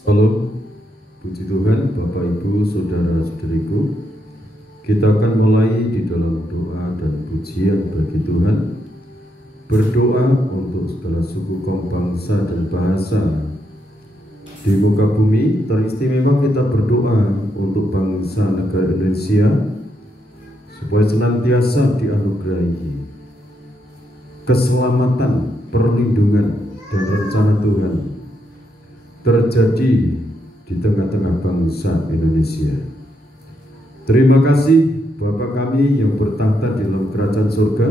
Salam, puji Tuhan, Bapak Ibu, Saudara-saudariku. Kita akan mulai di dalam doa dan pujian bagi Tuhan. Berdoa untuk segala suku, kaum, bangsa dan bahasa di muka bumi. Teristimewa kita berdoa untuk bangsa negara Indonesia supaya senantiasa dianugerahi keselamatan, perlindungan dan rencana Tuhan terjadi di tengah-tengah bangsa Indonesia. Terima kasih Bapa kami yang bertahta di dalam kerajaan surga.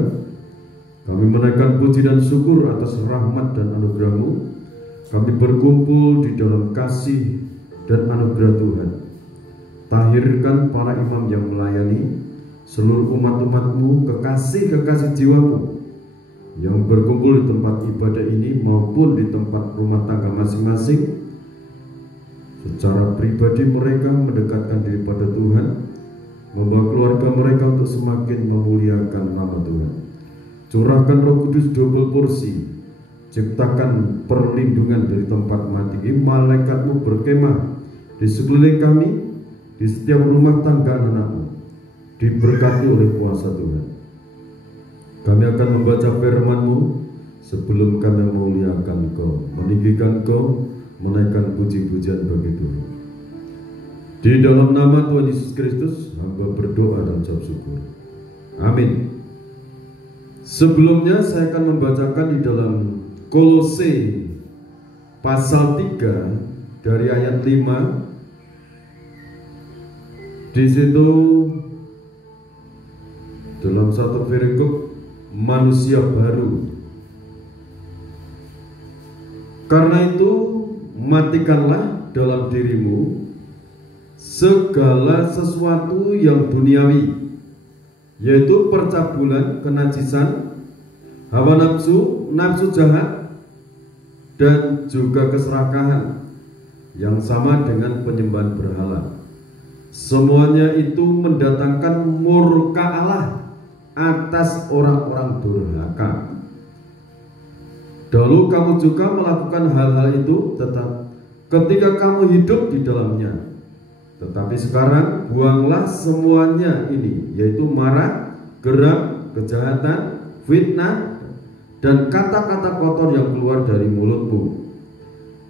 Kami menaikkan puji dan syukur atas rahmat dan anugerah-Mu. Kami berkumpul di dalam kasih dan anugerah Tuhan. Tahirkan para imam yang melayani, seluruh umat-umat-Mu, kekasih-kekasih jiwa-Mu yang berkumpul di tempat ibadah ini maupun di tempat rumah tangga masing-masing. Secara pribadi mereka mendekatkan diri pada Tuhan, membawa keluarga mereka untuk semakin memuliakan nama Tuhan. Curahkan Roh Kudus double porsi, ciptakan perlindungan dari tempat mati. Malaikat-Mu berkemah di sekeliling kami, di setiap rumah tangga anak-Mu, diberkati oleh kuasa Tuhan. Kami akan membaca firman-Mu sebelum kami memuliakan Kau, meninggikan Kau, menaikkan puji-pujian bagi Tuhan. Di dalam nama Tuhan Yesus Kristus, hamba berdoa dan ucap syukur. Amin. Sebelumnya saya akan membacakan di dalam Kolose pasal 3 dari ayat 5. Di situ dalam satu perikop, manusia baru. Karena itu matikanlah dalam dirimu segala sesuatu yang duniawi, yaitu percabulan, kenajisan, hawa nafsu, nafsu jahat, dan juga keserakahan yang sama dengan penyembahan berhala. Semuanya itu mendatangkan murka Allah atas orang-orang durhaka. Dahulu kamu juga melakukan hal-hal itu ketika kamu hidup di dalamnya. Tetapi sekarang buanglah semuanya ini, yaitu marah, geram, kejahatan, fitnah, dan kata-kata kotor yang keluar dari mulutmu.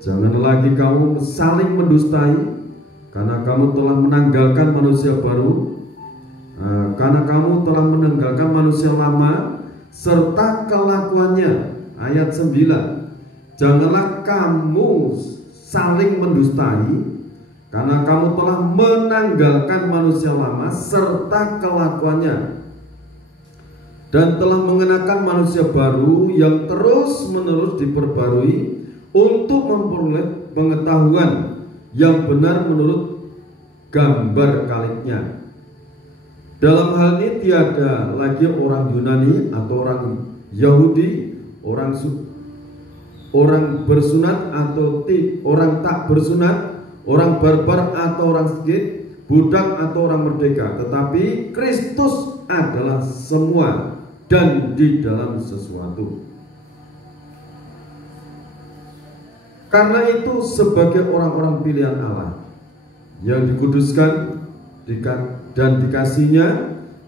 Jangan lagi kamu saling mendustai, karena kamu telah menanggalkan manusia baru. Karena kamu telah meninggalkan manusia lama serta kelakuannya. Ayat 9. Janganlah kamu saling mendustai, karena kamu telah menanggalkan manusia lama serta kelakuannya, dan telah mengenakan manusia baru yang terus-menerus diperbarui untuk memperoleh pengetahuan yang benar menurut gambar kaliknya. Dalam hal ini tiada lagi orang Yunani atau orang Yahudi, orang bersunat atau orang tak bersunat, orang barbar atau orang Skit, budak atau orang merdeka, tetapi Kristus adalah semua dan di dalam sesuatu. Karena itu sebagai orang-orang pilihan Allah yang dikuduskan dan dikasihnya,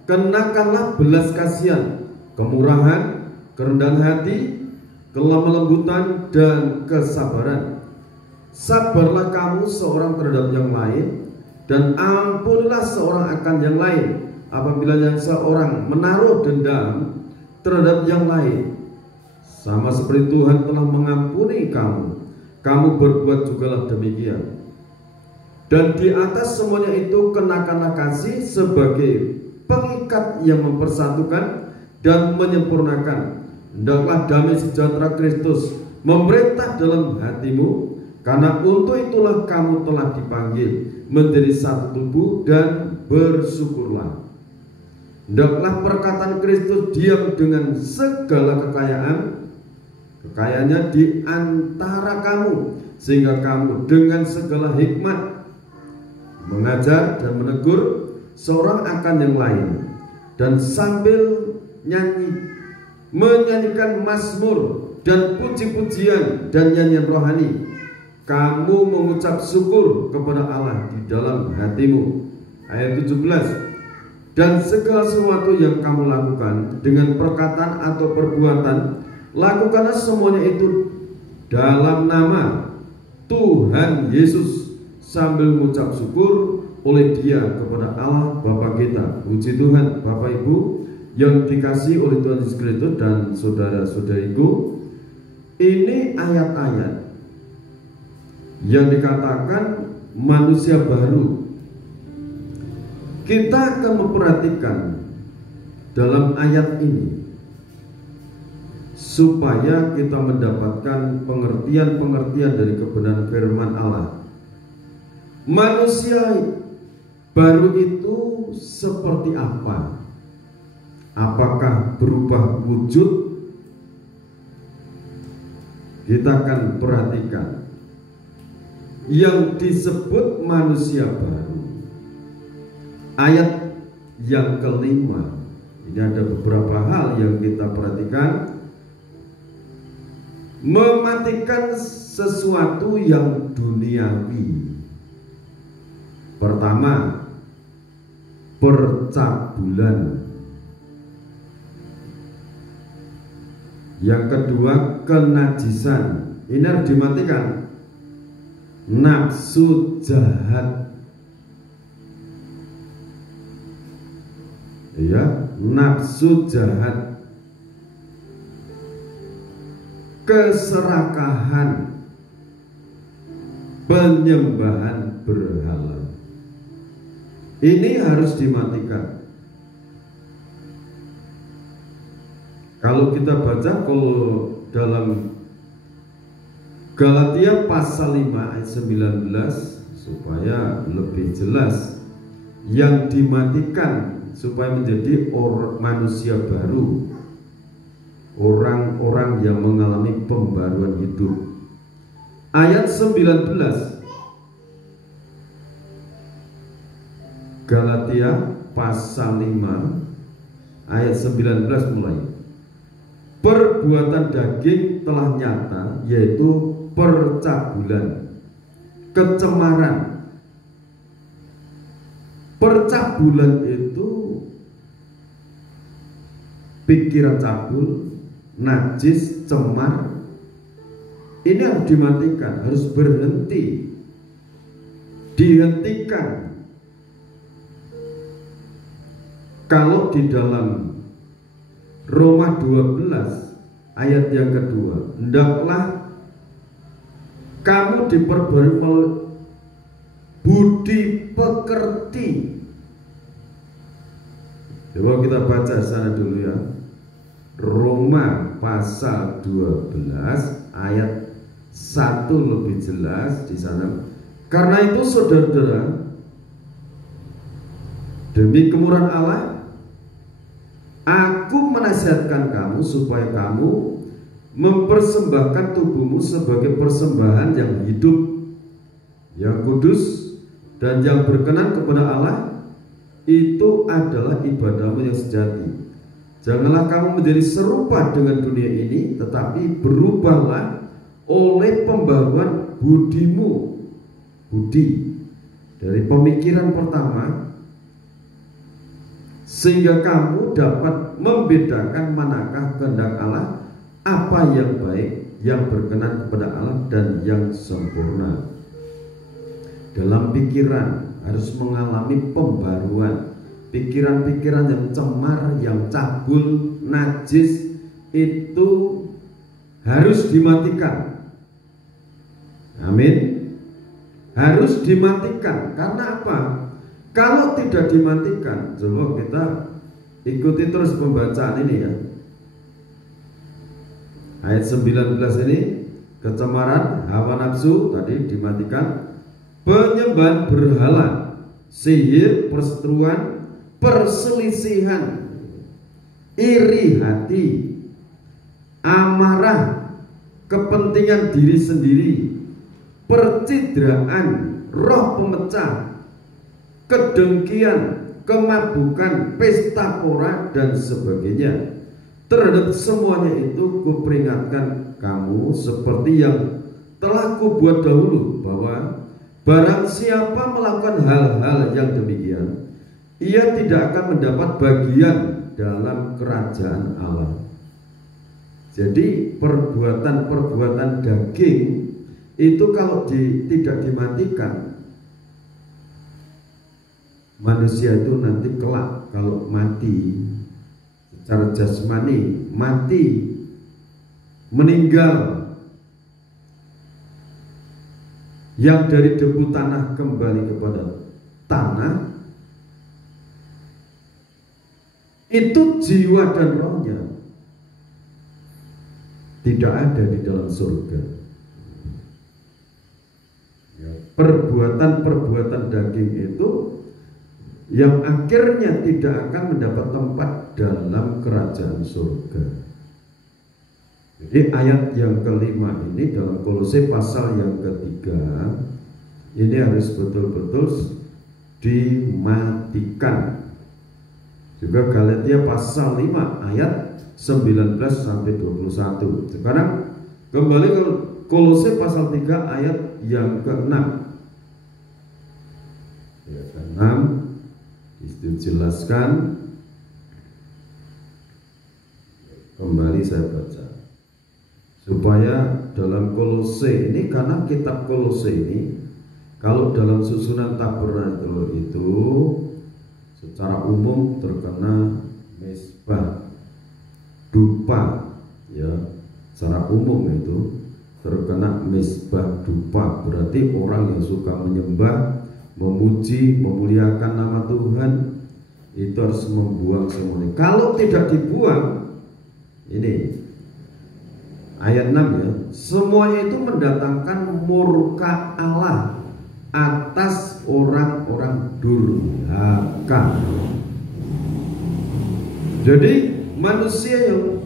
kenakanlah belas kasihan, kemurahan, kerendahan hati, kelemah lembutan, dan kesabaran. Sabarlah kamu seorang terhadap yang lain, dan ampunilah seorang akan yang lain apabila yang seorang menaruh dendam terhadap yang lain. Sama seperti Tuhan telah mengampuni kamu berbuat jugalah demikian. Dan di atas semuanya itu kenakanlah kasih sebagai pengikat yang mempersatukan dan menyempurnakan. Hendaklah damai sejahtera Kristus memerintah dalam hatimu, karena untuk itulah kamu telah dipanggil menjadi satu tubuh, dan bersyukurlah. Hendaklah perkataan Kristus diam dengan segala kekayaannya di antara kamu, sehingga kamu dengan segala hikmat mengajar dan menegur seorang akan yang lain, dan sambil menyanyikan mazmur dan puji-pujian dan nyanyian rohani kamu mengucap syukur kepada Allah di dalam hatimu. Ayat 17. Dan segala sesuatu yang kamu lakukan dengan perkataan atau perbuatan, lakukanlah semuanya itu dalam nama Tuhan Yesus, sambil mengucap syukur oleh Dia kepada Allah Bapa kita. Puji Tuhan. Bapak Ibu yang dikasihi oleh Tuhan Yesus Kristus dan saudara-saudariku, ini ayat-ayat yang dikatakan manusia baru. Kita akan memperhatikan dalam ayat ini supaya kita mendapatkan pengertian-pengertian dari kebenaran firman Allah. Manusia baru itu seperti apa? Apakah berubah wujud? Kita akan perhatikan yang disebut manusia baru. Ayat yang kelima, ini ada beberapa hal yang kita perhatikan. Mematikan sesuatu yang duniawi. Pertama, percabulan. Yang kedua, kenajisan. Ini harus dimatikan. Nafsu jahat. Ya, nafsu jahat. Keserakahan. Penyembahan berhala. Ini harus dimatikan. Kalau kita baca dalam Galatia pasal 5 ayat 19 supaya lebih jelas, yang dimatikan supaya menjadi manusia baru, orang-orang yang mengalami pembaruan hidup. Ayat 19 Galatia pasal 5 ayat 19 mulai. Perbuatan daging telah nyata, yaitu percabulan, kecemaran. Percabulan itu pikiran cabul, najis, cemar. Ini harus dimatikan, harus berhenti, dihentikan. Kalau di dalam Roma 12 ayat yang kedua, hendaklah kamu diperbarui budi pekerti. Coba kita baca sana dulu ya. Roma pasal 12 ayat 1 lebih jelas di sana. Karena itu saudara-saudara, demi kemurahan Allah, aku menasihatkan kamu supaya kamu mempersembahkan tubuhmu sebagai persembahan yang hidup, yang kudus, dan yang berkenan kepada Allah. Itu adalah ibadahmu yang sejati. Janganlah kamu menjadi serupa dengan dunia ini, tetapi berubahlah oleh pembaruan budimu. Budi dari pemikiran pertama, sehingga kamu dapat membedakan manakah kehendak Allah, apa yang baik, yang berkenan kepada Allah, dan yang sempurna. Dalam pikiran harus mengalami pembaruan. Pikiran-pikiran yang cemar, yang cabul, najis, itu harus dimatikan. Amin. Harus dimatikan. Karena apa? Kalau tidak dimatikan, coba kita ikuti terus pembacaan ini ya. Ayat 19 ini, kecemaran, hawa nafsu tadi dimatikan, penyembahan berhala, sihir, perseteruan, perselisihan, iri hati, amarah, kepentingan diri sendiri, percidraan, roh pemecah, kedengkian, kemabukan, pesta pora, dan sebagainya. Terhadap semuanya itu kuperingatkan kamu seperti yang telah kubuat dahulu bahwa barang siapa melakukan hal-hal yang demikian, ia tidak akan mendapat bagian dalam kerajaan Allah. Jadi perbuatan-perbuatan daging itu kalau tidak dimatikan, manusia itu nanti kelak kalau mati secara jasmani, mati, meninggal, yang dari debu tanah kembali kepada tanah, itu jiwa dan rohnya tidak ada di dalam surga. Perbuatan-perbuatan daging itu yang akhirnya tidak akan mendapat tempat dalam kerajaan surga. Jadi ayat yang kelima ini dalam Kolose pasal yang ketiga ini harus betul-betul dimatikan. Juga Galatia pasal 5 ayat 19 sampai 21. Sekarang kembali ke Kolose pasal 3 ayat yang ke-6. Ayat ke-6 dijelaskan, kembali saya baca supaya dalam Kolose ini, karena kitab Kolose ini kalau dalam susunan tabernakel itu secara umum terkena mesbah dupa, ya, secara umum itu terkena mesbah dupa, berarti orang yang suka menyembah, memuji, memuliakan nama Tuhan itu harus membuang semuanya. Kalau tidak dibuang, ini ayat 6 ya, semuanya itu mendatangkan murka Allah atas orang-orang durhaka. Jadi manusia yang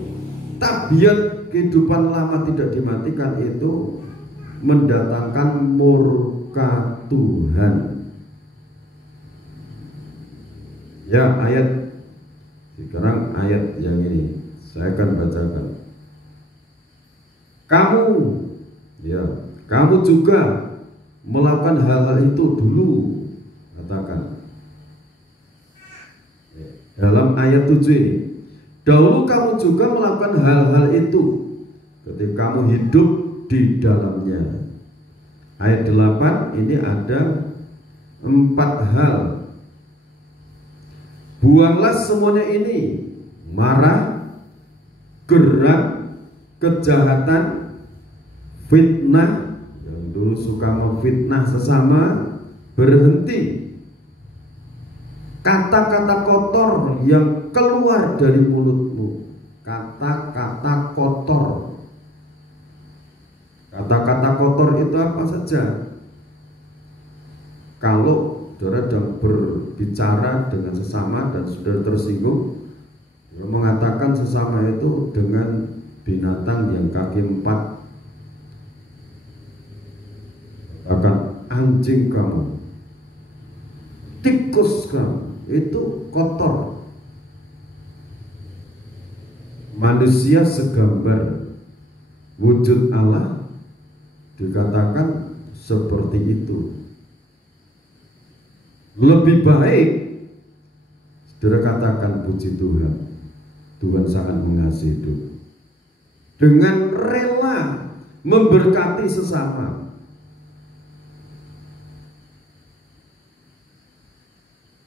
tabiat kehidupan lama tidak dimatikan itu mendatangkan murka Tuhan. Ya, ayat sekarang ayat yang ini saya akan bacakan. Kamu juga melakukan hal-hal itu dulu, katakan dalam ayat 7 ini. Dahulu kamu juga melakukan hal-hal itu ketika kamu hidup di dalamnya. Ayat 8 ini ada 4 hal. Buanglah semuanya ini: marah, gerak, kejahatan, fitnah, yang dulu suka memfitnah sesama, berhenti. Kata-kata kotor yang keluar dari mulutmu, kata-kata kotor. Kata-kata kotor itu apa saja? Kalau saudara sedang berbicara dengan sesama dan sudah tersinggung, mengatakan sesama itu dengan binatang yang kaki 4, katakan anjing kamu, tikus kamu, itu kotor. Manusia segambar wujud Allah dikatakan seperti itu. Lebih baik saudara katakan puji Tuhan, Tuhan sangat mengasihi hidup, dengan rela memberkati sesama.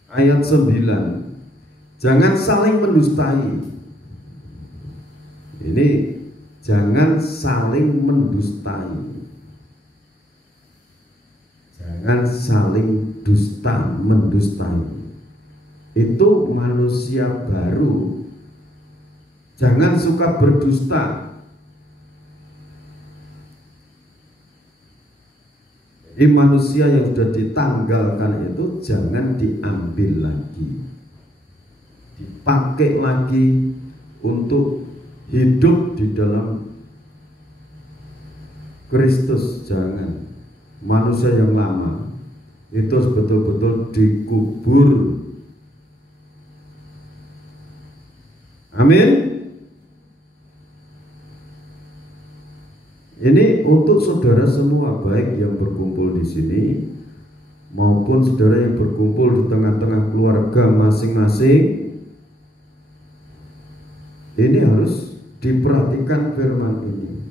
Ayat 9, jangan saling mendustai. Ini jangan saling mendustai. Jangan saling dusta, mendustai. Itu manusia baru. Jangan suka berdusta. Jadi manusia yang sudah ditanggalkan itu jangan diambil lagi, dipakai lagi untuk hidup di dalam Kristus. Jangan. Manusia yang lama itu betul-betul dikubur. Amin. Ini untuk saudara semua, baik yang berkumpul di sini maupun saudara yang berkumpul di tengah-tengah keluarga masing-masing. Ini harus diperhatikan firman ini.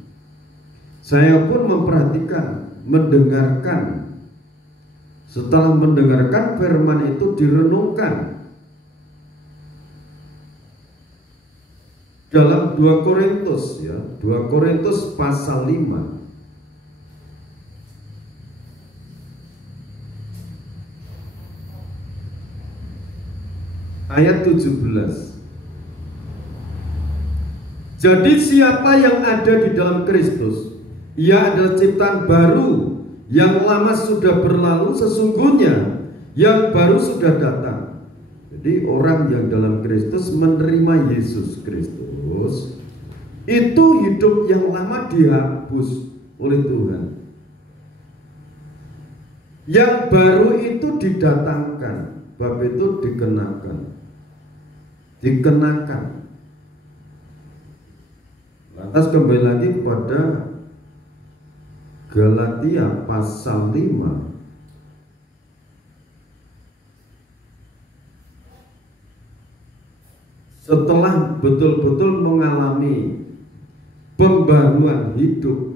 Saya pun memperhatikan, mendengarkan. Setelah mendengarkan firman itu direnungkan. Dalam 2 Korintus ya, 2 Korintus pasal 5 ayat 17. Jadi siapa yang ada di dalam Kristus, ia adalah ciptaan baru, yang lama sudah berlalu, sesungguhnya yang baru sudah datang. Jadi orang yang dalam Kristus menerima Yesus Kristus, itu hidup yang lama dihapus oleh Tuhan. Yang baru itu didatangkan, bab itu dikenakan. Lantas kembali lagi kepada Galatia pasal 5 setelah betul-betul mengalami pembaruan hidup,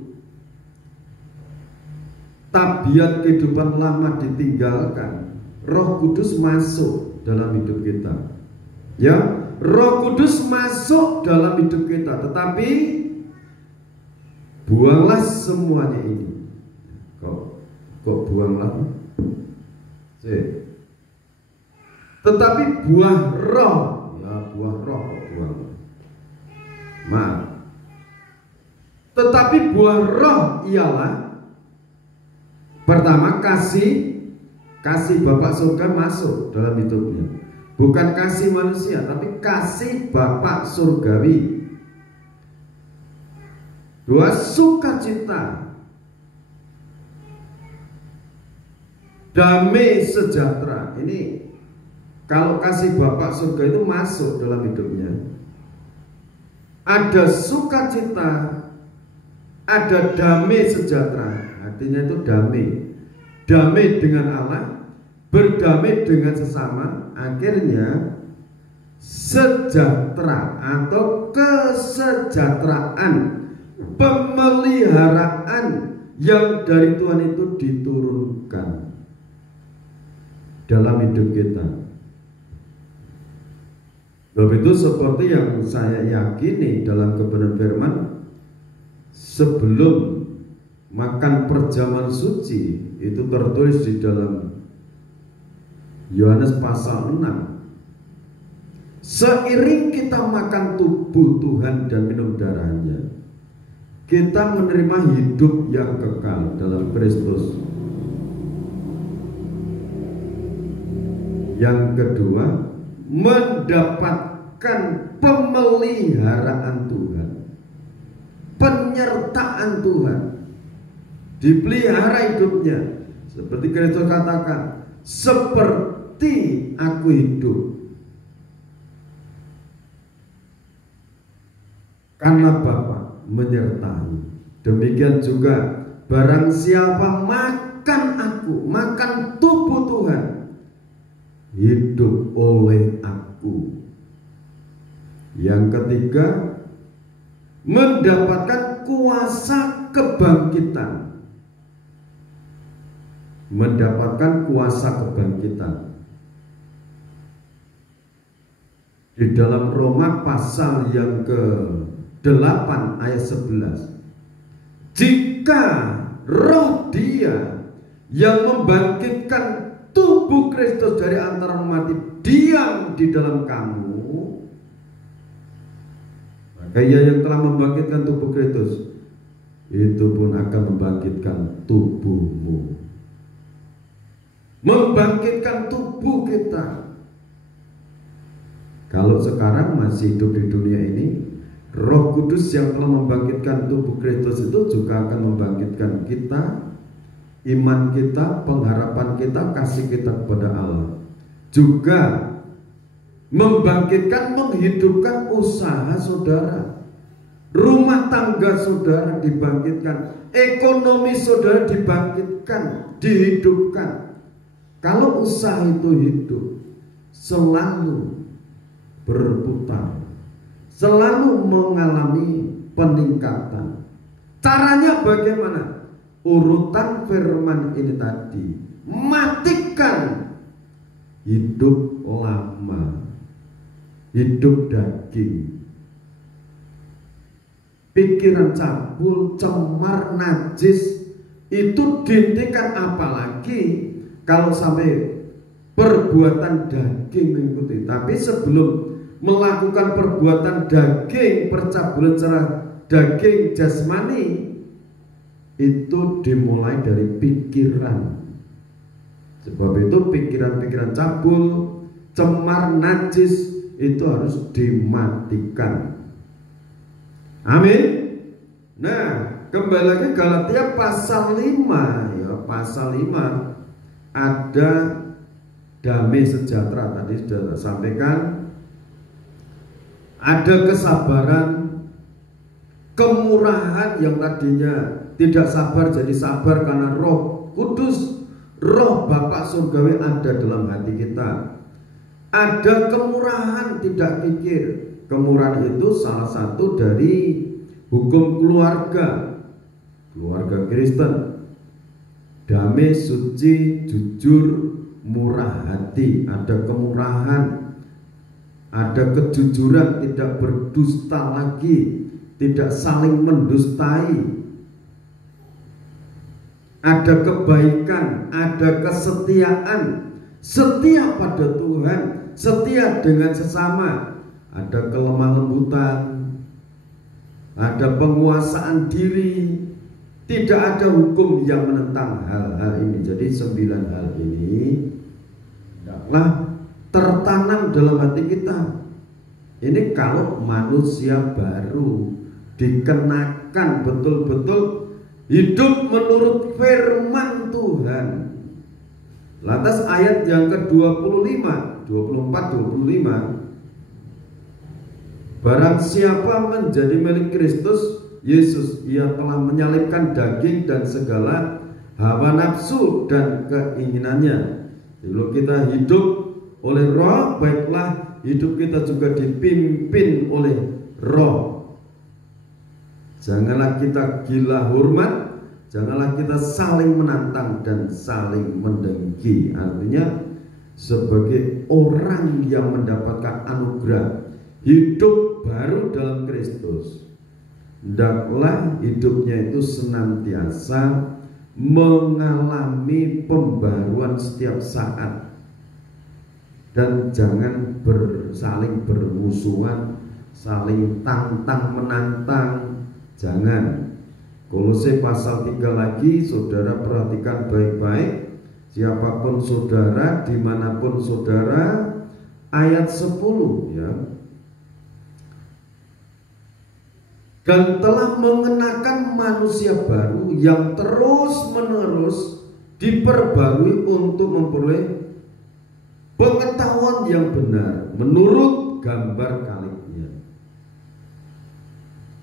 tabiat kehidupan lama ditinggalkan, Roh Kudus masuk dalam hidup kita. Ya, Roh Kudus masuk dalam hidup kita, tetapi buanglah semuanya ini. Kok buanglah? Tetapi buah roh, ya buah roh kok buang. Maaf. Tetapi buah roh ialah pertama kasih Bapa surga masuk dalam hidupnya. Bukan kasih manusia, tapi kasih Bapa surgawi. 2, sukacita, damai sejahtera. Ini kalau kasih Bapa surga itu masuk dalam hidupnya, ada sukacita, ada damai sejahtera. Artinya itu damai dengan Allah, berdamai dengan sesama, akhirnya sejahtera atau kesejahteraan, pemeliharaan yang dari Tuhan itu diturunkan dalam hidup kita. Sebab itu seperti yang saya yakini dalam kebenaran firman, sebelum makan perjamuan suci itu tertulis di dalam Yohanes pasal 6. Seiring kita makan tubuh Tuhan dan minum darahnya, kita menerima hidup yang kekal dalam Kristus. Yang kedua, mendapatkan pemeliharaan Tuhan, penyertaan Tuhan, dipelihara hidupnya. Seperti Kristus katakan, seperti aku hidup, karena Bapa menyertai. Demikian juga barang siapa makan aku, makan tubuh Tuhan, hidup oleh aku. Yang ketiga, mendapatkan kuasa kebangkitan. Mendapatkan kuasa kebangkitan. Di dalam Roma pasal yang ke-8 ayat 11. Jika roh Dia yang membangkitkan tubuh Kristus dari antara mati diam di dalam kamu, maka Ia yang telah membangkitkan tubuh Kristus itu pun akan membangkitkan tubuhmu. Membangkitkan tubuh kita. Kalau sekarang masih hidup di dunia ini, Roh Kudus yang telah membangkitkan tubuh Kristus itu juga akan membangkitkan kita, iman kita, pengharapan kita, kasih kita kepada Allah. Juga membangkitkan, menghidupkan usaha saudara. rumah tangga saudara dibangkitkan, ekonomi saudara dibangkitkan, dihidupkan. Kalau usaha itu hidup, selalu berputar, selalu mengalami peningkatan. Caranya bagaimana? Urutan firman ini tadi, matikan hidup lama, hidup daging, pikiran cabul, cemar, najis, itu dihentikan. Apalagi kalau sampai perbuatan daging mengikuti. Tapi sebelum melakukan perbuatan daging, percabulan secara daging jasmani, itu dimulai dari pikiran. Sebab itu pikiran-pikiran cabul, cemar, najis itu harus dimatikan. Amin. Nah, kembali lagi Galatia pasal 5 ya, pasal 5 ada damai sejahtera, tadi sudah sampaikan. Ada kesabaran, kemurahan yang tadinya tidak sabar jadi sabar karena Roh Kudus, Roh Bapa Surgawi ada dalam hati kita. Ada kemurahan, tidak pikir. Kemurahan itu salah satu dari hukum keluarga, keluarga Kristen. Damai, suci, jujur, murah hati. Ada kemurahan, ada kejujuran, tidak berdusta lagi, tidak saling mendustai. Ada kebaikan, ada kesetiaan, setia pada Tuhan, setia dengan sesama. Ada kelemah lembutan, ada penguasaan diri, tidak ada hukum yang menentang hal-hal ini. Jadi 9 hal ini hendaklah tertanam dalam hati kita. Ini kalau manusia baru dikenakan betul-betul hidup menurut firman Tuhan. Lantas ayat yang ke-25, 24, 25. Barang siapa menjadi milik Kristus Yesus, ia telah menyalibkan daging dan segala hawa nafsu dan keinginannya. Kalau kita hidup oleh Roh, baiklah hidup kita juga dipimpin oleh Roh. Janganlah kita gila hormat, janganlah kita saling menantang dan saling mendengki. Artinya sebagai orang yang mendapatkan anugerah hidup baru dalam Kristus, hendaklah hidupnya itu senantiasa mengalami pembaruan setiap saat, dan jangan saling bermusuhan, saling tantang menantang. Jangan. Kolose pasal 3 lagi, saudara perhatikan baik-baik. Siapapun saudara, dimanapun saudara, ayat 10 ya. Dan telah mengenakan manusia baru yang terus-menerus diperbarui untuk memperoleh pengetahuan yang benar menurut gambar kaliknya.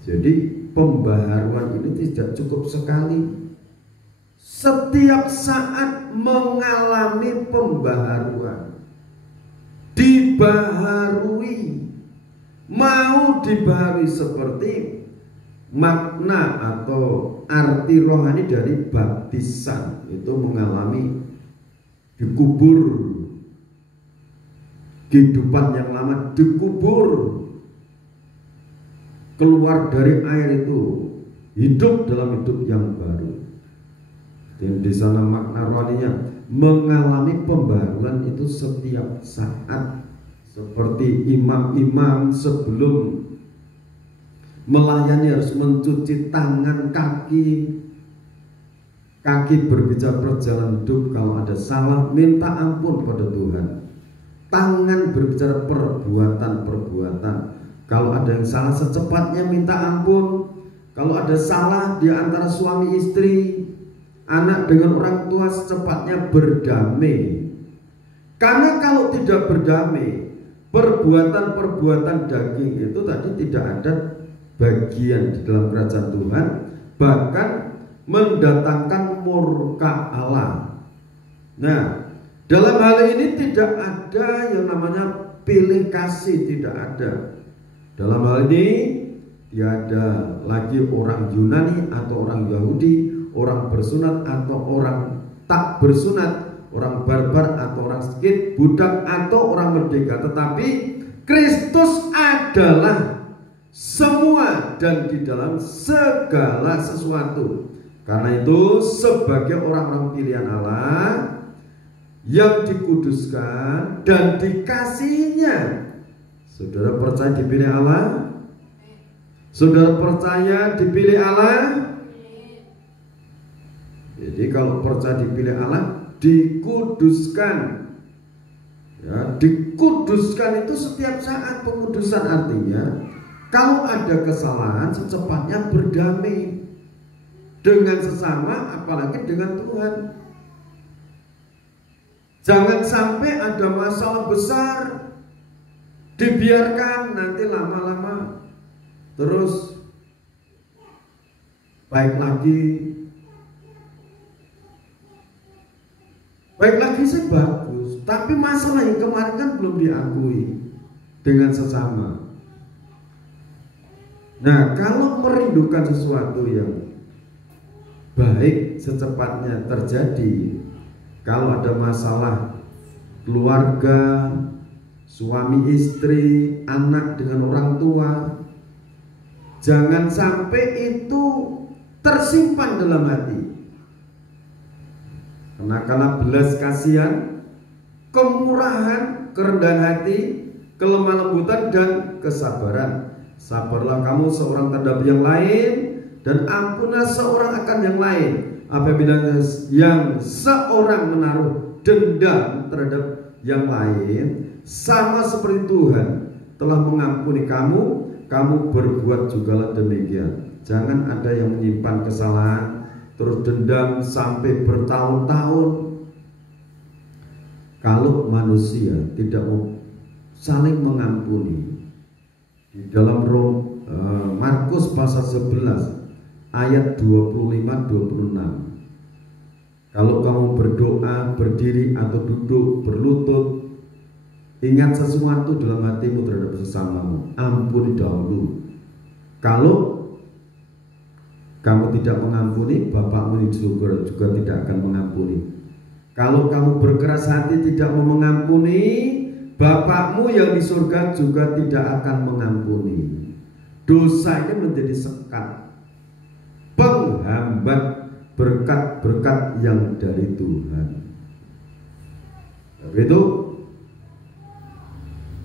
Jadi pembaharuan ini tidak cukup sekali. Setiap saat mengalami pembaharuan, dibaharui, mau dibaharui seperti makna atau arti rohani dari baptisan. Itu mengalami dikubur, kehidupan yang lama dikubur, keluar dari air itu hidup dalam hidup yang baru. Dan di sana makna rohaninya mengalami pembaruan itu setiap saat. Seperti imam-imam sebelum melayani harus mencuci tangan, kaki berbicara perjalanan hidup. Kalau ada salah minta ampun pada Tuhan. Tangan berbicara perbuatan. Kalau ada yang salah secepatnya minta ampun. Kalau ada salah di antara suami istri, anak dengan orang tua, secepatnya berdamai. Karena kalau tidak berdamai, perbuatan-perbuatan daging itu tadi tidak ada bagian di dalam kerajaan Tuhan, bahkan mendatangkan murka Allah. Nah, dalam hal ini tidak ada yang namanya pilih kasih, tidak ada. Dalam hal ini tiada lagi orang Yunani atau orang Yahudi, orang bersunat atau orang tak bersunat, orang barbar atau orang sakit, budak atau orang merdeka, tetapi Kristus adalah semua dan di dalam segala sesuatu. Karena itu sebagai orang-orang pilihan Allah yang dikuduskan dan dikasihinya, saudara percaya dipilih Allah? Saudara percaya dipilih Allah? Jadi kalau percaya dipilih Allah, dikuduskan. Ya, dikuduskan itu setiap saat. Pengudusan artinya kalau ada kesalahan secepatnya berdamai dengan sesama, apalagi dengan Tuhan. Jangan sampai ada masalah besar dibiarkan, nanti lama-lama terus baik lagi sih bagus, tapi masalah yang kemarin kan belum diakui dengan sesama. Nah, kalau merindukan sesuatu yang baik secepatnya terjadi, kalau ada masalah keluarga, suami istri, anak dengan orang tua, jangan sampai itu tersimpan dalam hati. Karena belas kasihan, kemurahan, kerendahan hati, kelemah lembutan dan kesabaran. Sabarlah kamu seorang terhadap yang lain, dan ampunlah seorang akan yang lain. Apabila yang seorang menaruh dendam terhadap yang lain, sama seperti Tuhan telah mengampuni kamu, kamu berbuat jugalah demikian. Jangan ada yang menyimpan kesalahan terus dendam sampai bertahun-tahun. Kalau manusia tidak mau saling mengampuni, di dalam Markus pasal 11 ayat 25-26, kalau kamu berdoa, berdiri atau duduk, berlutut, ingat sesuatu dalam hatimu terhadap sesamamu, ampuni dahulu. Kalau kamu tidak mengampuni, Bapakmu di surga juga tidak akan mengampuni. Kalau kamu berkeras hati tidak mau mengampuni, Bapakmu yang di surga juga tidak akan mengampuni. Dosa ini menjadi sekat, penghambat berkat-berkat yang dari Tuhan. Begitu,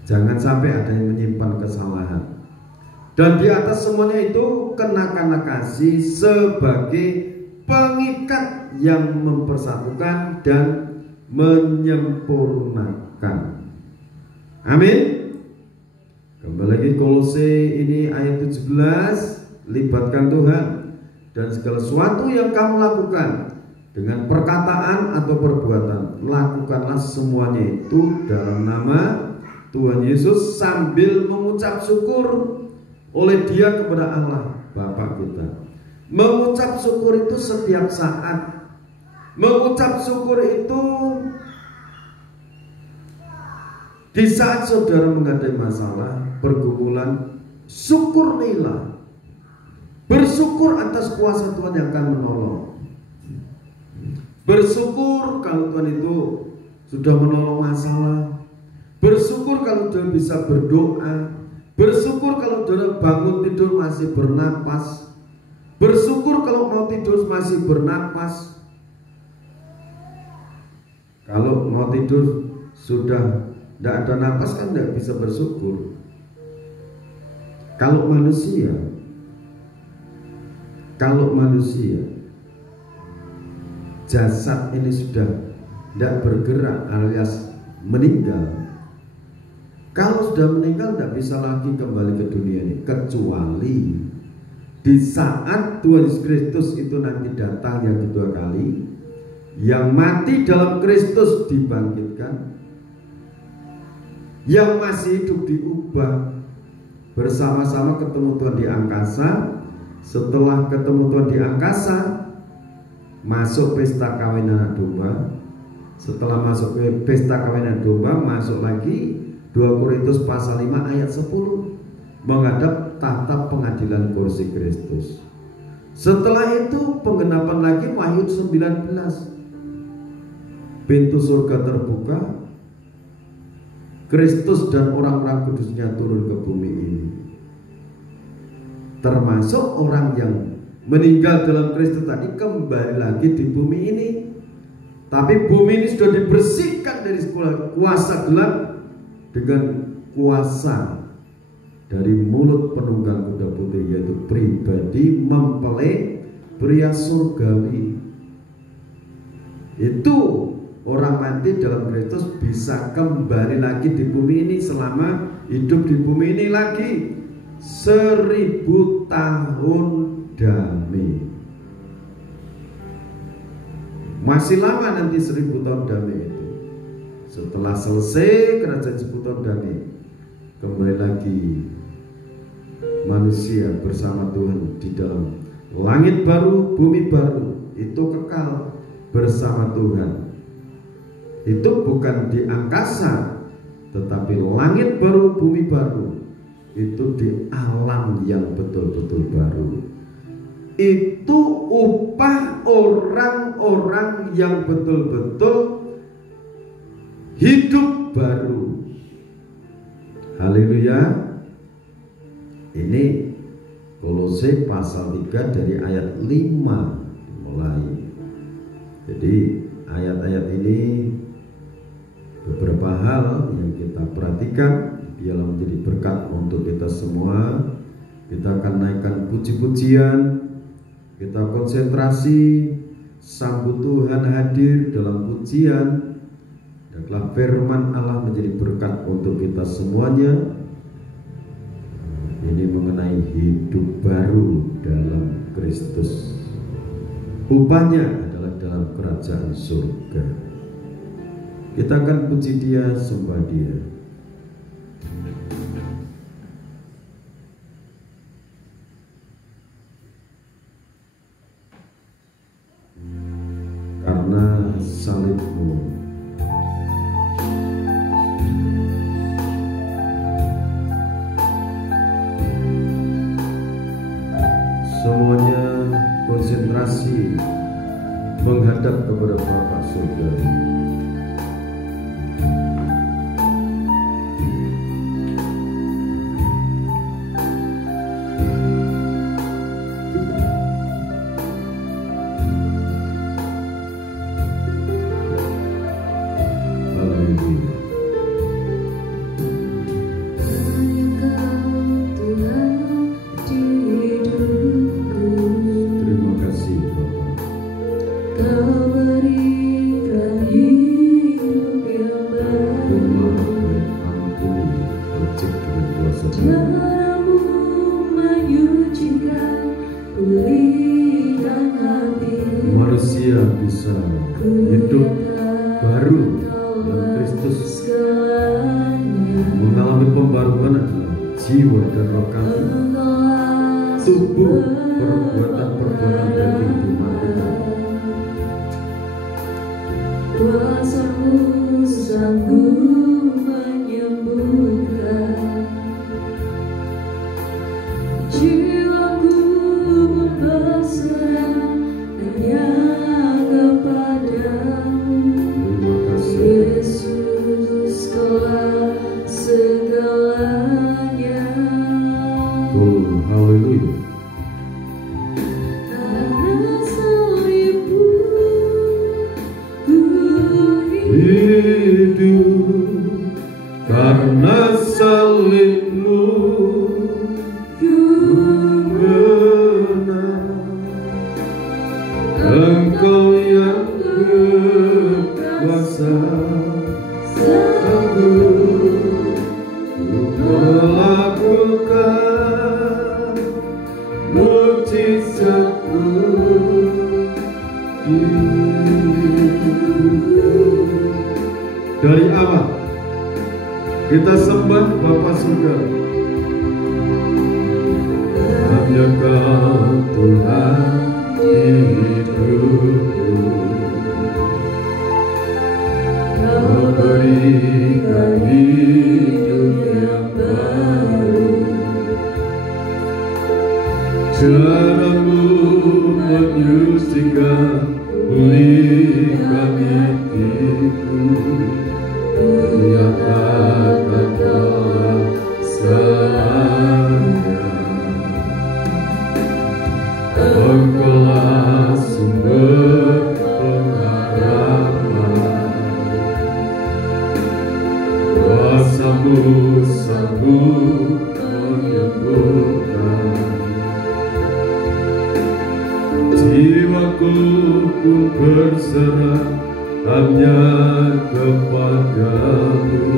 jangan sampai ada yang menyimpan kesalahan. Dan di atas semuanya itu kenakanlah kasih sebagai pengikat yang mempersatukan dan menyempurnakan. Amin. Kembali lagi Kolose ini ayat 17, libatkan Tuhan dan segala sesuatu yang kamu lakukan dengan perkataan atau perbuatan, lakukanlah semuanya itu dalam nama Tuhan Yesus sambil mengucap syukur oleh Dia kepada Allah Bapa kita. Mengucap syukur itu setiap saat. Mengucap syukur itu di saat saudara menghadapi masalah, pergumulan, syukurlah. Bersyukur atas kuasa Tuhan yang akan menolong. Bersyukur kalau Tuhan itu sudah menolong masalah. Bersyukur kalau Tuhan bisa berdoa. Bersyukur kalau saudara bangun tidur masih bernapas. Bersyukur kalau mau tidur masih bernapas. Kalau mau tidur sudah tidak ada napas kan tidak bisa bersyukur. Kalau manusia jasad ini sudah tidak bergerak alias meninggal. Kalau sudah meninggal tidak bisa lagi kembali ke dunia ini, kecuali di saat Tuhan Yesus Kristus itu nanti datang yang kedua kali, yang mati dalam Kristus dibangkitkan, yang masih hidup diubah bersama-sama ketemu Tuhan di angkasa. Setelah ketemu Tuhan di angkasa, masuk pesta kawin anak domba. Setelah masuk ke pesta kawin anak domba, masuk lagi 2 Korintus pasal 5 ayat 10, menghadap tahta pengadilan kursi Kristus. Setelah itu penggenapan lagi Wahyu 19. Pintu surga terbuka, Kristus dan orang-orang kudusnya turun ke bumi ini. Termasuk orang yang meninggal dalam Kristus tadi kembali lagi di bumi ini. Tapi bumi ini sudah dibersihkan dari kuasa gelap dengan kuasa dari mulut penunggang kuda putih, yaitu pribadi mempelai pria surgawi. Itu orang mati dalam Kristus bisa kembali lagi di bumi ini selama hidup di bumi ini lagi 1000 tahun damai. Masih lama nanti 1000 tahun damai itu. Setelah selesai kerajaan 1000 tahun damai, kembali lagi manusia bersama Tuhan di dalam langit baru, bumi baru. Itu kekal bersama Tuhan. Itu bukan di angkasa, tetapi langit baru, bumi baru. Itu di alam yang betul-betul baru. Itu upah orang-orang yang betul-betul hidup baru. Haleluya. Ini Kolose pasal 3 dari ayat 5 dimulai. Jadi ayat-ayat ini beberapa hal yang kita perhatikan, biarlah menjadi berkat untuk kita semua. Kita akan naikkan puji-pujian, kita konsentrasi, sambut Tuhan hadir dalam pujian. Biarlah firman Allah menjadi berkat untuk kita semuanya. Ini mengenai hidup baru dalam Kristus. Upahnya adalah dalam kerajaan surga. Kita akan puji Dia, sembah Dia. Karena salibmu, semuanya konsentrasi menghadap kepada Bapa surga. Manusia bisa hidup baru dalam Kristus, mengalami pembaruan adalah jiwa dan roh kami, tubuh perbuatan-perbuatan daging dimatikan. Kuasa-Mu sanggup menyembuhkan, jiwaku berserah hanya kepadamu. Yesus, Kaulah segalanya. Oh, haleluya. Karena salibmu ku hidup, karena salibmu ku menang. Engkau yang berkuasa, sanggup melakukan mujizat-Mu di hidupku. Dari awal kita sembah Bapa surga, Kau Tuhan hidupku. Kau berikan hidup yang baru. Caramu menyucikan, pulihkan hatiku. Nyatakan Kau segalanya. Engkaulah sumber pengharapan. Kuasa-Mu sanggup menyembuhkan. Jiwaku pun berserah hanya kepadamu.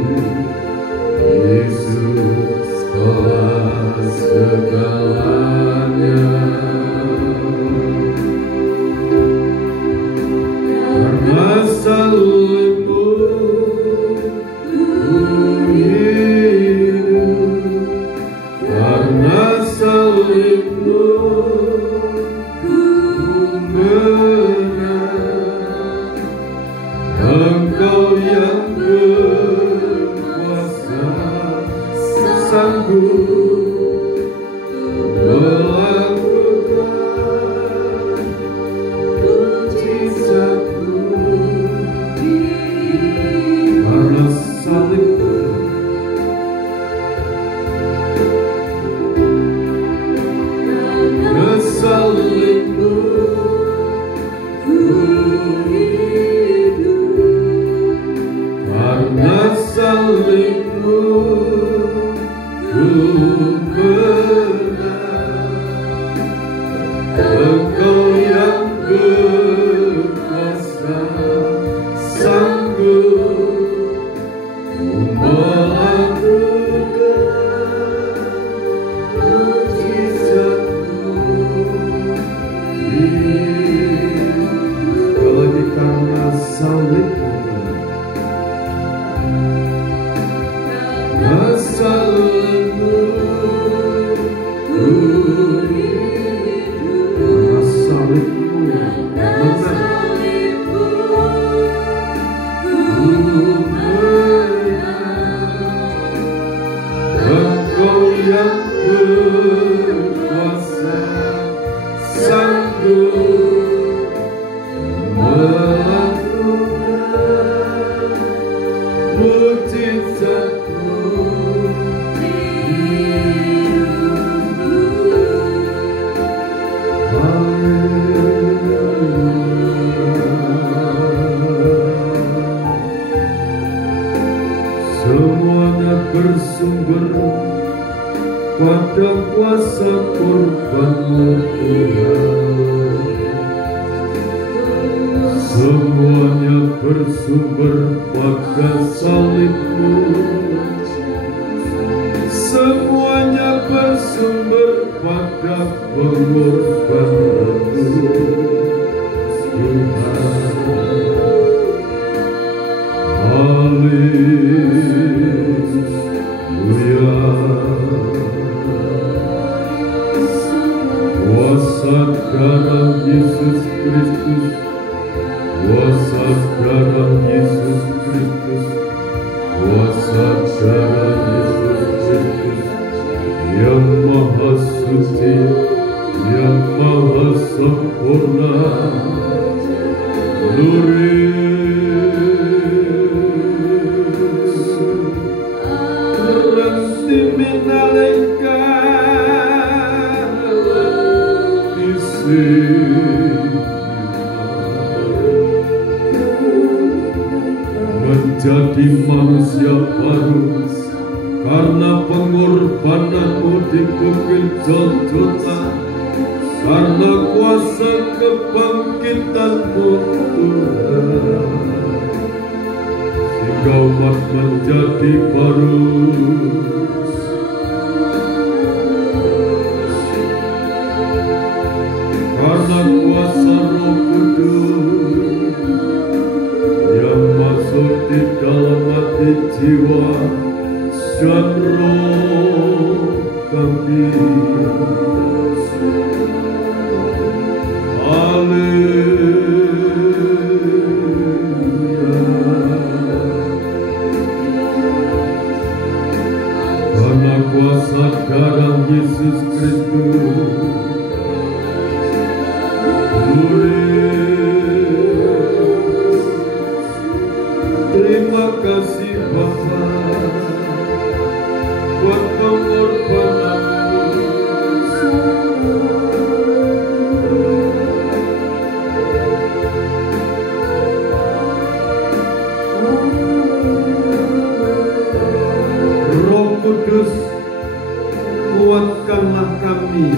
Yesus, Kaulah segalanya. Karena salib-Mu ku hidup. Karena salib-Mu ku menang. Engkau yang berkuasa, sanggup melakukan mujizat-Mu. Karena salib-Mu, karena salib-Mu ku hidup. Karena salib-Mu ku menang. Engkau yang berkuasa, sanggup melakukan mujizat-Mu. Sekali lagi, karena salib-Mu, karena salib-Mu ku hidup. Karena salib-Mu menang. Engkau yang berkuasa, sanggup melakukan mujizat-Mu. Semuanya bersumber pada kuasa kurban-Mu Tuhan. Semuanya bersumber pada salib-Mu. Semuanya bersumber pada pengorbanan-Mu Tuhan. Haleluya. Kuasa darah Yesus Kristus, kuasa darah Yesus Kristus, kuasa darah Yesus Kristus yang maha suci, yang maha sempurna. Menjadi manusia baru karena pengorbanan-Mu di bukit Golgota, karena kuasa kebangkitan-Mu Tuhan, sehingga umat menjadi baru. Karena kuasa Roh Kudus yang masuk di dalam hati, jiwa dan roh kami, dalam Yesus Kristus. Terima kasih Bapa buat pengorbananmu. Roh Kudus, kuatkanlah kami.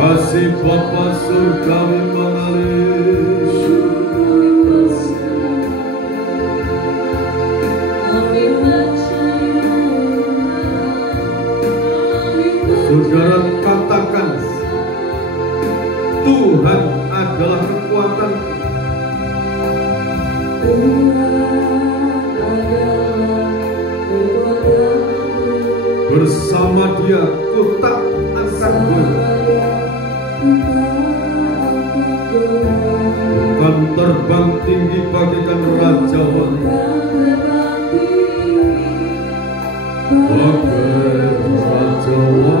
Kasih Bapa surgawi mengalir. Saudara katakan, Tuhan adalah kekuatanku. Bersama Dia ku tak akan goyah. Bukan terbang tinggi bagaikan Raja Wali, bagai Raja Wali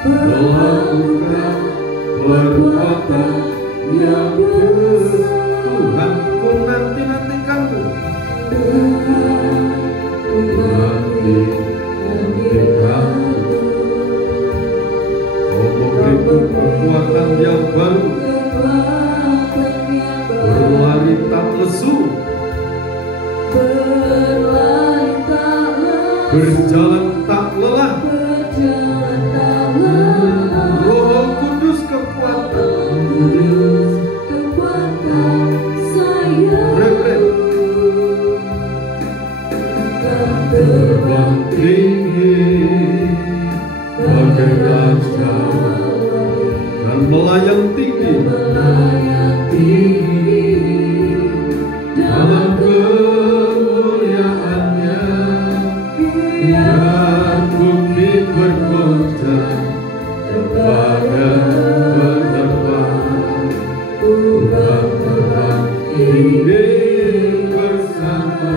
melakukan perbuatan yang besar. Tuhan ku nanti-nantikanmu, nanti-nantikanmu. Kau memberiku kekuatan yang baru, berlari tak lesu, berjalan tak lelah. Roh Kudus kekuatan saya. Terbang tinggi bagai raja dan melayang tinggi dalam kemuliaannya. Biar bumi bergoncang kepada penerbang, terbang tinggi bersama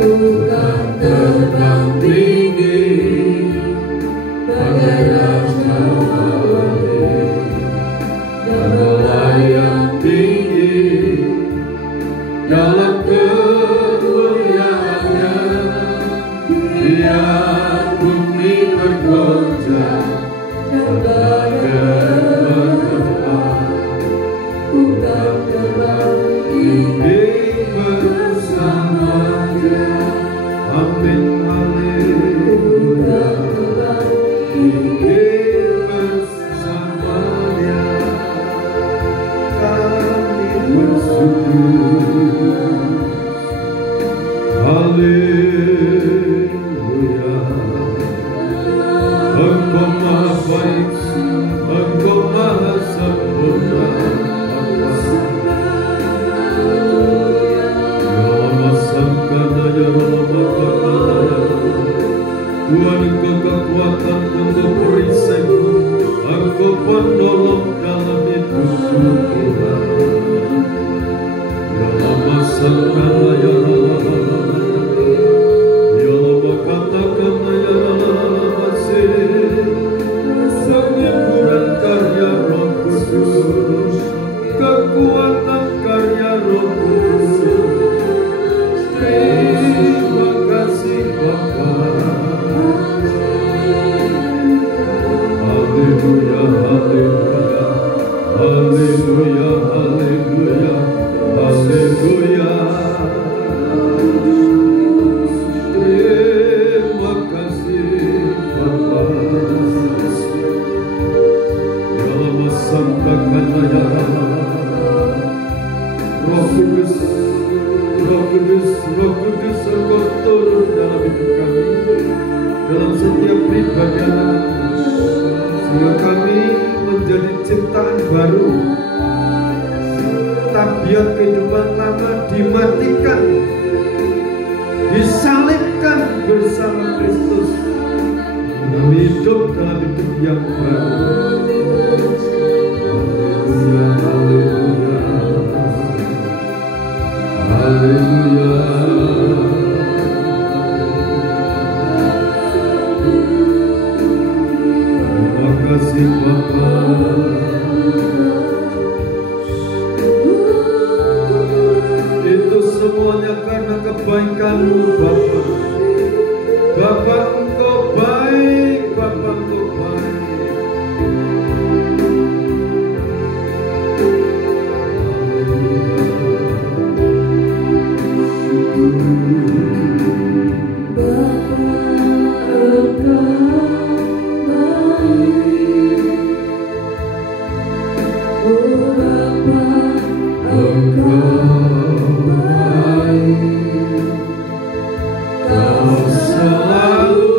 bukan terbang tinggi bagai Raja Wali dan melayang tinggi dalam kemuliaannya. Biar bumi bergoncang sebagai penerbang, bukan terbang tinggi bersamanya. Amin, haleluya. Tinggi bersamanya kami bersyukur. Haleluya. Engkau maha baik, Engkau maha sempurna. Tuhan, Engkau kekuatan, Engkau perisaiku, Engkau penolong dalam hidupku, Tuhan. Ya lama sangkana, ya lama, ya lama katakan, ya lama masih. Penghiburan karya Roh Kudus, kekuatan karya Roh Kudus. Terima kasih Bapa. Haleluya, haleluya, haleluya, haleluya, haleluya. Terima kasih Bapa. Ya lama sampaikan ya Roh Kudus, Roh Kudus, Roh Kudus, Engkau turun dalam hidup kami, dalam setiap pribadi anak, sehingga kami menjadi ciptaan baru. Tabiat kehidupan lama dimatikan, disalibkan bersama Kristus. Kami hidup dalam hidup yang baru. Haleluya, haleluya, haleluya. Terima kasih Bapa. Itu semuanya karena kebaikan-Mu Bapa. Bapa, Engkau baik, Bapa, Engkau baik. Kau selalu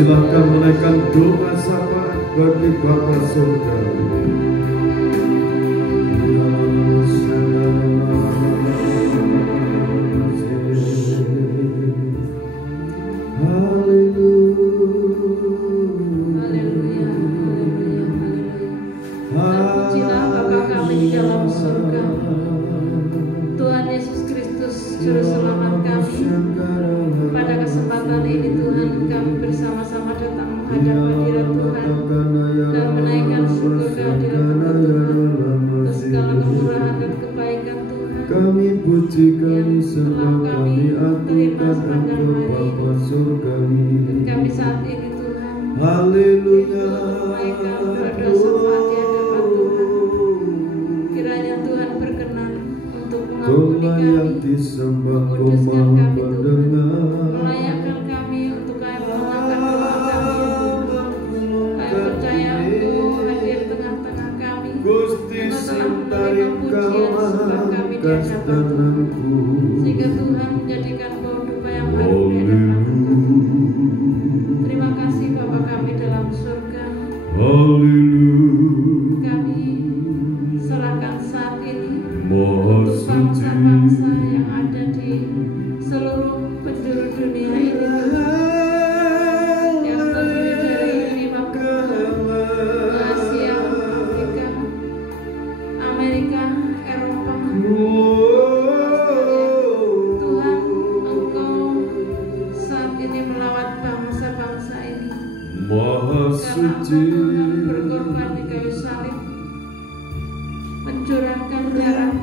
Silakan menaikkan doa syafaat bagi Bapa Surga. Terpujilah Bapa kami di dalam surga, Tuhan Yesus Kristus, Juru Selamat kami. Pada kesempatan ini Tuhan, kami bersama-sama datang menghadap hadirat Tuhan dan menaikkan syukur kehadirat Tuhan atas segala kemurahan dan kebaikan Tuhan. Kami puji, kami sembah, kami terima aturkan Engkau Bapa Surgawi. Kami saat ini Tuhan, Haleluya. kebaikan berdoa syafaat di hadapan Tuhan. Kiranya Tuhan berkenan untuk mengampuni Kau kami, yang disembah, kau menguduskan maha kami Tuhan, pendengar. melayakkan kami untuk kami mengangkat doa kami ya Tuhan. Kami percaya Engkau hadir tengah-tengah kami. Gusti Engkau telah sintari menerima pujian sembah kami di hadapan Tuhan, kastananku. sehingga Tuhan menjadikan bau dupa yang harum di hadapan Tuhan. Terima kasih Bapa kami dalam surga. seluruh penjuru dunia ini yang terdiri dari 50 Asia, Afrika, Amerika, Eropa. Tuhan, Engkau saat ini melawat bangsa-bangsa ini Maha karena suci, Engkau berkorban di kayu salib, mencurahkan darah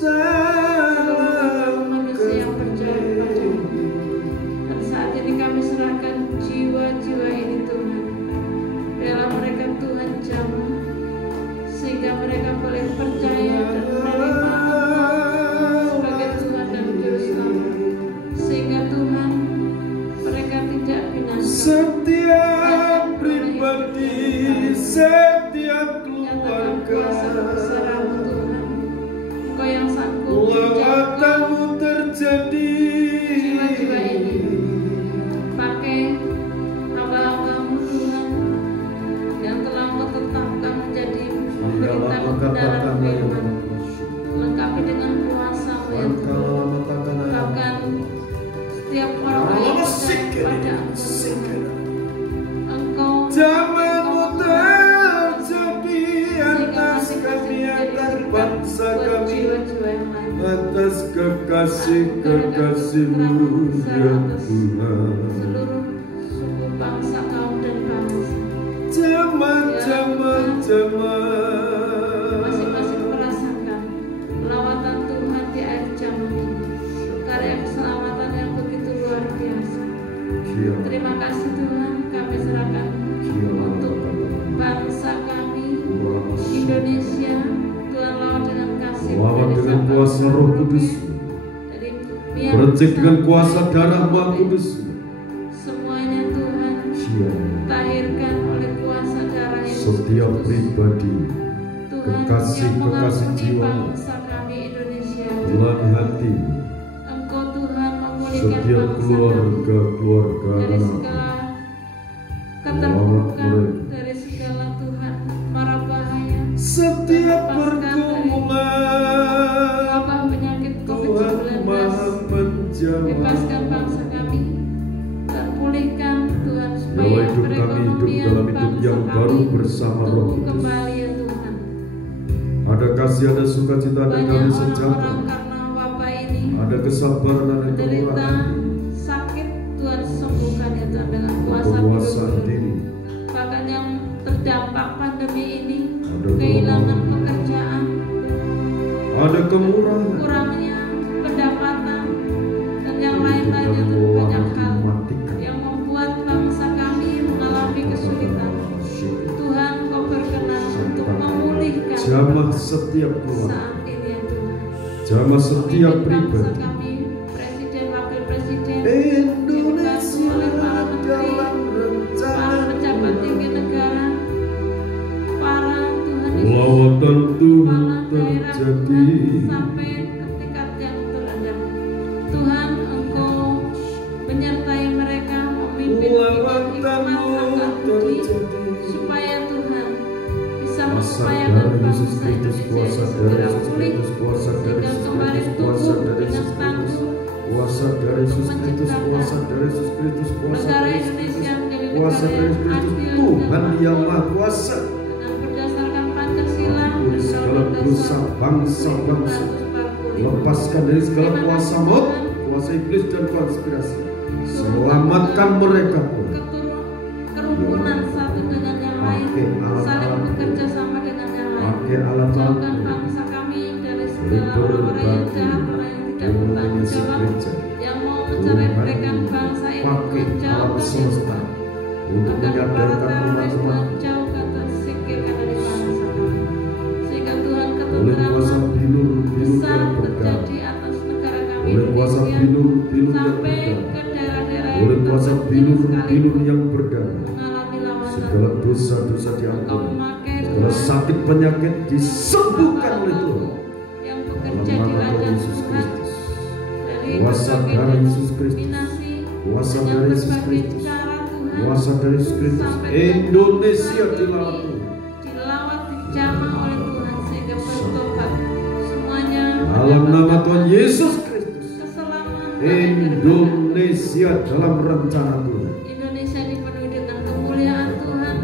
seluruh manusia yang percaya kepada-Mu. Dan saat ini kami serahkan jiwa-jiwa ini Tuhan, biarlah mereka Tuhan jamah, sehingga mereka boleh percaya dan menerima Engkau sebagai Tuhan dan Juru Selamat, sehingga Tuhan mereka tidak binasa. setiap pribadi, setiap Nyatakan keluarga, kuasa kebesaran-Mu Tuhan, Engkau yang sanggup menjaga lawatan-Mu terjadi. jiwa-jiwa ini. Pakai hamba-hamba-Mu Tuhan yang telah Engkau tetapkan menjadi pemberita kebenaran firman, lengkapi dengan kuasa-Mu ya Tuhan. Bahkan setiap orang yang percaya kepada Engkau, Zaman-Mu terjadi atas sehingga kami, masing-masing atas menjadi bangsa berkat buat kami, jiwa-jiwa yang lain. atas kekasih-kekasih-Mu ya Tuhan. Seluruh suku bangsa, kaum dan bangsa, Zaman-zaman masing-masing merasakan lawatan Tuhan di akhir zaman ini, karya keselamatan yang begitu luar biasa. Terima kasih Tuhan, kami serahkan untuk bangsa kami Indonesia. Tuhan lawat dengan kasih Lawat dari dengan Sabang kuasa Roh Merauke, Kudus, dari Myanmar bercik dengan sampai kuasa darah Maha Merauke. Kudus. Semuanya Tuhan tahirkan oleh kuasa darah Yesus Setiap Kristus. pribadi, Tuhan kekasih- yang kekasih mengampuni jiwa, bangsa kami Indonesia. bulan hati, Engkau Tuhan memulihkan setiap bangsa kami keluarga-keluarga dari anak, segala keterpurukan, mereka. dari segala Tuhan mara bahaya, setiap lepaskan dari pergumulan, wabah penyakit Tuhan Maha COVID-19. menjawab. Bebaskan bangsa kami dan pulihkan Tuhan supaya Biarlah hidup kami hidup perekonomian dalam hidup bangsa yang kami baru bersama Roh tumbuh Kudus. kembali ya Tuhan. Ada kasih, ada sukacita, ada Banyak damai sejahtera, orang-orang karena wabah ini ada kesabaran, ada menderita kemurahan, sakit, Tuhan sembuhkan ya Tuhan dengan kuasa penguasaan Tuhan. diri, Bahkan yang terdampak pandemi ini ada kehilangan kemurahan, pekerjaan, ada kemurahan, kurangnya pendapatan, dan yang hidup lain-lainnya dan Tuhan, banyak keuangan hal dimatikan. yang membuat bangsa kami mengalami kesulitan. Tuhan Kau berkenan untuk memulihkan Jamah setiap keluarga, saat ini ya Tuhan. jamah setiap Memimpin bangsa pribadi. kami, presiden, wakil presiden, Indonesia dalam para rencana pejabat tinggi negara, para Tuhan Yesus, lawatan Tuhan kepala daerah terjadi. Tuhan, sampai ke tingkat yang terendah. Tuhan Engkau menyertai mereka, memimpin dengan hikmat akal budi, supaya Tuhan bisa Kuasa mengupayakan darah Yesus bangsa Kristus, Indonesia kuasa ini darah segera Yesus pulih, Kristus, kuasa darah sehingga Yesus kembali Kristus, kuasa tumbuh darah dengan Yesus Kristus, tangguh, kuasa darah Yesus Kristus, kuasa darah Yesus Kristus, kuasa negara darah Yesus Indonesia Kristus, menjadi kuasa negara darah yang Yesus Kristus. adil Tuhan dan yang makmur, Maha Kuasa, dengan berdasarkan Pancasila ampuni dan segala Undang-Undang dosa Dasar bangsa-bangsa, 1945. lepaskan dari segala Terima kuasa kasih, maut, Tuhan. kuasa iblis dan konspirasi. Selamatkan mereka, Tuhan. Kerukunan satu dengan yang lain, Pakai alat-alat saling bekerja sama dengan yang lain. Pakai alat-alat Jauhkan bangsa kami dari segala orang-orang yang jahat, orang yang tidak bertanggung jawab, yang mau menceraikan bangsa ini. pakai Tuhan, alat jauhkan semesta untuk agar para menyadarkan teroris umat-umat Tuhan jauhkan dan singkirkan dari bangsa kami, sehingga Tuhan oleh kuasa ketentraman bilur-bilur besar yang berdarah, terjadi atas negara kami oleh kuasa Indonesia, bilur-bilur yang sampai berdarah, ke daerah-daerah oleh yang kuasa terpencil bilur-bilur sekalipun yang berdarah. mengalami lawatan. Segala dosa-dosa Engkau diampuni, memakai segala Tuhan sakit penyakit disembuhkan oleh Tuhan. yang Dalam bekerja di nama ladang Yesus Tuhan Kristus, dari kuasa berbagai darah Yesus Kristus, denominasi, kuasa dengan darah Yesus berbagai Kristus, cara Tuhan, kuasa dari Yesus Kristus, sampai Indonesia saat ini dilawat Tuhan. dilawat, dijamah oleh Tuhan sehingga bertobat semuanya Dalam nama Tuhan Yesus Kristus, Indonesia dalam rencana Tuhan. Indonesia dipenuhi dengan kemuliaan Tuhan.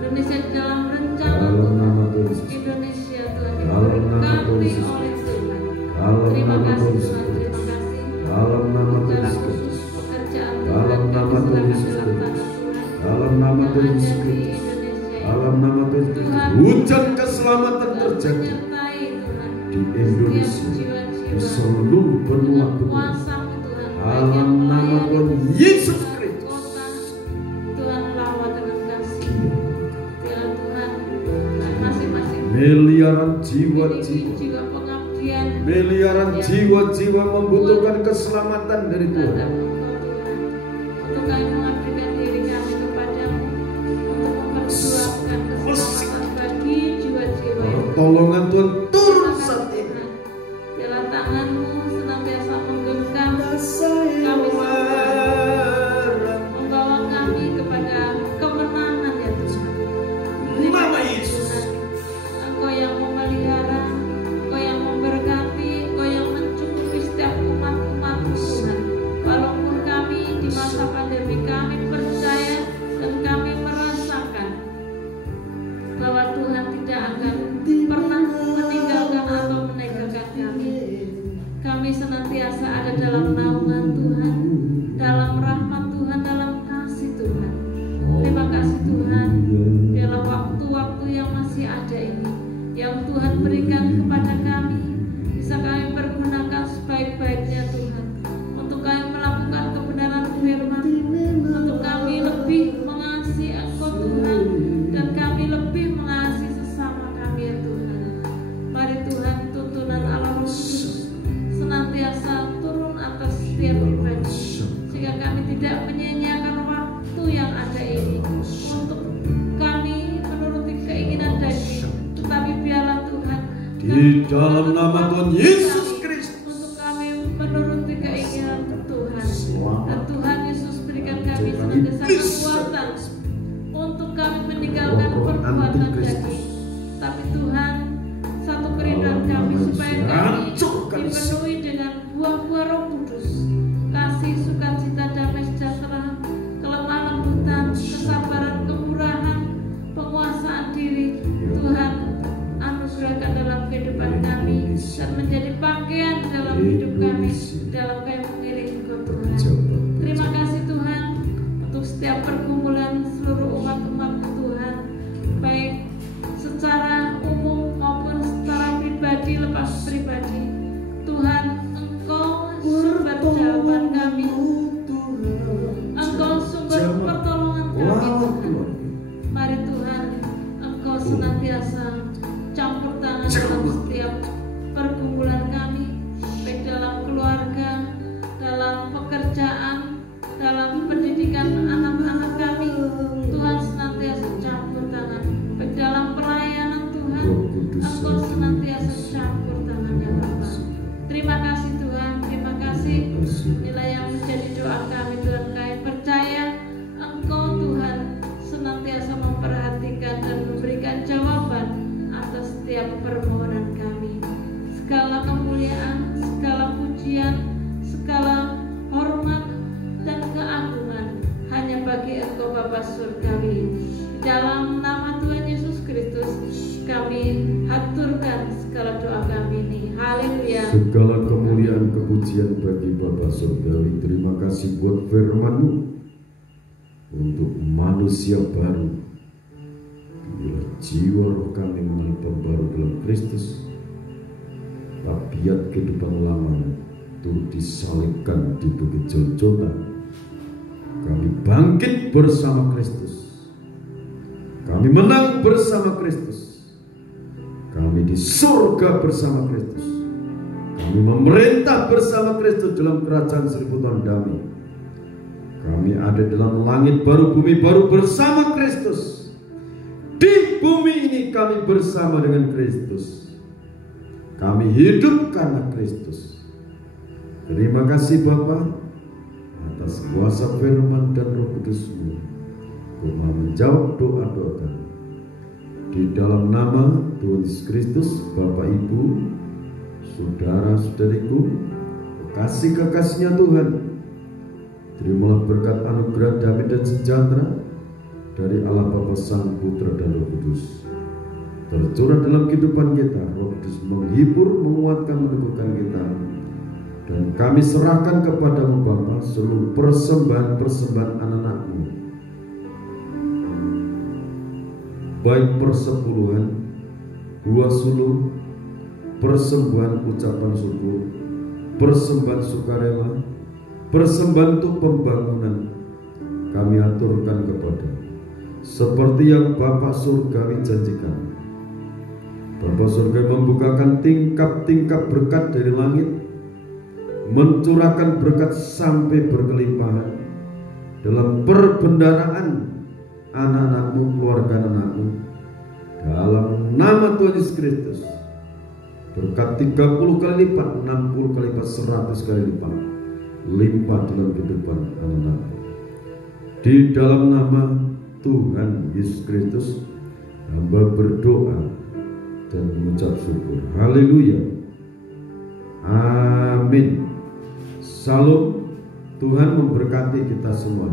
Indonesia di dalam rencana Dalam Tuhan. nama Tuhan Yesus. Indonesia Tuhan Dalam nama Tuhan diberkati Yesus. oleh Tuhan. Dalam Terima nama kasih Tuhan Yesus. Tuhan, terima kasih. Dalam nama Tuhan Secara Yesus. khusus pekerjaan Dalam Tuhan nama kami Tuhan serahkan Yesus. dalam tangan Tuhan. Dalam nama Yang Tuhan ada Yesus. di Indonesia. Dalam nama Tuhan Yesus. Tuhan, Hujan keselamatan Tuhan terjadi menyertai Tuhan di Indonesia, setiap di jiwa-jiwa seluruh benua dengan dunia. kuasa-Mu Tuhan. Baik Dalam yang nama melayani Tuhan di Yesus sekitar Kristus. kota, Tuhan rawat dengan kasih. Biarlah Tuhan masing-masing Miliaran memiliki jiwa-jiwa, jiwa pengabdian miliaran jiwa-jiwa membutuhkan keselamatan dari Tuhan. terhadap Engkau Tuhan. Untuk kami mengabdikan diri kami kepadamu, untuk memperjuangkan keselamatan bagi jiwa-jiwa yang Pertolongan Tuhan turun saat ini. Tuhan. Biarlah tangan-Mu senantiasa menggenggam kami semua, membawa kami kepada kemenangan ya Tuhan. Nama Yesus. Tuhan, Engkau yang memelihara, Engkau yang memberkati, Engkau yang mencukupi setiap umat-umat-Mu Tuhan. Walaupun kami di masa pandemi, kami percaya dan kami merasakan bahwa Tuhan tidak akan pernah meninggalkan atau meninggalkan kami. Kami senantiasa ada dalam naungan Tuhan, dalam rahmat Tuhan, dalam kasih Tuhan. Terima kasih Tuhan. Biarlah waktu-waktu yang masih ada ini, yang Tuhan berikan kepada kami, bisa kami pergunakan sebaik-baiknya Tuhan, untuk kami melakukan kebenaran firman, untuk kami lebih mengasihi Engkau Tuhan, dan kami lebih mengasihi sesama kami ya Tuhan. Mari Tuhan, tuntunan Allah Roh Kudus senantiasa turun atas setiap pribadi, sehingga kami tidak menyia-nyiakan waktu yang ada ini untuk kami menuruti keinginan daging, tetapi biarlah Tuhan Di dalam nama Tuhan Yesus Kristus. untuk kami menuruti keinginan Tuhan. Dan Tuhan Yesus berikan kami Kami senantiasa bisa. kekuatan untuk kami meninggalkan perbuatan daging. Tapi Tuhan, satu kerinduan kami supaya kami dipenuhi dengan buah-buah Roh Kudus, kasih, sukacita, damai sejahtera, kelemah lembutan, kesabaran, kemurahan, penguasaan diri. Tuhan, anugerahkan dalam kehidupan kami dan menjadi pakaian dalam hidup kami, dalam kami mengiringi Engkau Tuhan. Terima kasih Tuhan untuk setiap pergumulan seluruh umat-umat Tuhan, baik secara umum maupun secara pribadi lepas pribadi. Tuhan, Engkau sumber jawaban kami, Engkau sumber pertolongan kami Tuhan. Mari Tuhan, Engkau senantiasa campur tangan dalam setiap pergumulan kami, baik dalam keluarga, dalam pekerjaan, dalam pendidikan anak-anak kami. Tuhan senantiasa campur tangan, baik dalam pelayanan Tuhan, Engkau senantiasa campur tangan ya Bapa. Terima kasih Tuhan, terima kasih. Inilah yang menjadi doa kami Tuhan. Kami percaya Engkau Tuhan senantiasa memperhatikan dan memberikan jawaban atas setiap permohonan kami. Segala kemuliaan, segala pujian, segala hormat dan keagungan hanya bagi Engkau Bapa Surgawi. Dalam nama Tuhan Yesus Kristus kami haturkan segala doa kami ini. Haleluya. Segala kemuliaan kepujian bagi Bapa Surgawi. Terima kasih buat firman-Mu untuk manusia baru. Bila jiwa roh kami menjadi pembaru dalam Kristus, tabiat kehidupan lama itu disalibkan di bukit Golgota. Kami bangkit bersama Kristus. Kami menang bersama Kristus. Kami di surga bersama Kristus. Kami memerintah bersama Kristus dalam kerajaan 1000 tahun damai. Kami ada dalam langit baru, bumi baru bersama Kristus. Di bumi ini kami bersama dengan Kristus. Kami hidup karena Kristus. Terima kasih Bapa atas kuasa firman dan Roh Kudus-Mu. Kau mau menjawab doa-doa kami. Di dalam nama Tuhan Yesus Kristus, Bapak Ibu, saudara-saudariku, kekasih-kekasihnya Tuhan. Terimalah berkat anugerah damai dan sejahtera dari Allah Bapa, Sang Putra dan Roh Kudus tercurah dalam kehidupan kita. Roh Kudus menghibur, menguatkan, meneguhkan kita. Dan kami serahkan kepadamu Bapa seluruh persembahan-persembahan anak-anakmu, baik persepuluhan, buah sulung, persembahan ucapan syukur, persembahan sukarela, persembahan untuk pembangunan. Kami aturkan kepada seperti yang Bapa Surgawi janjikan. Bapa Surgawi membukakan tingkap-tingkap berkat dari langit, mencurahkan berkat sampai berkelimpahan dalam perbendaharaan anak-anakmu, keluarga anak-anakmu, dalam nama Tuhan Yesus Kristus. Berkat 30 kali lipat, 60 kali lipat, 100 kali lipat, limpah dalam kehidupan anak-anak. Di dalam nama Tuhan Yesus Kristus, hamba berdoa dan mengucap syukur. Haleluya. Amin. Salam. Tuhan memberkati kita semua.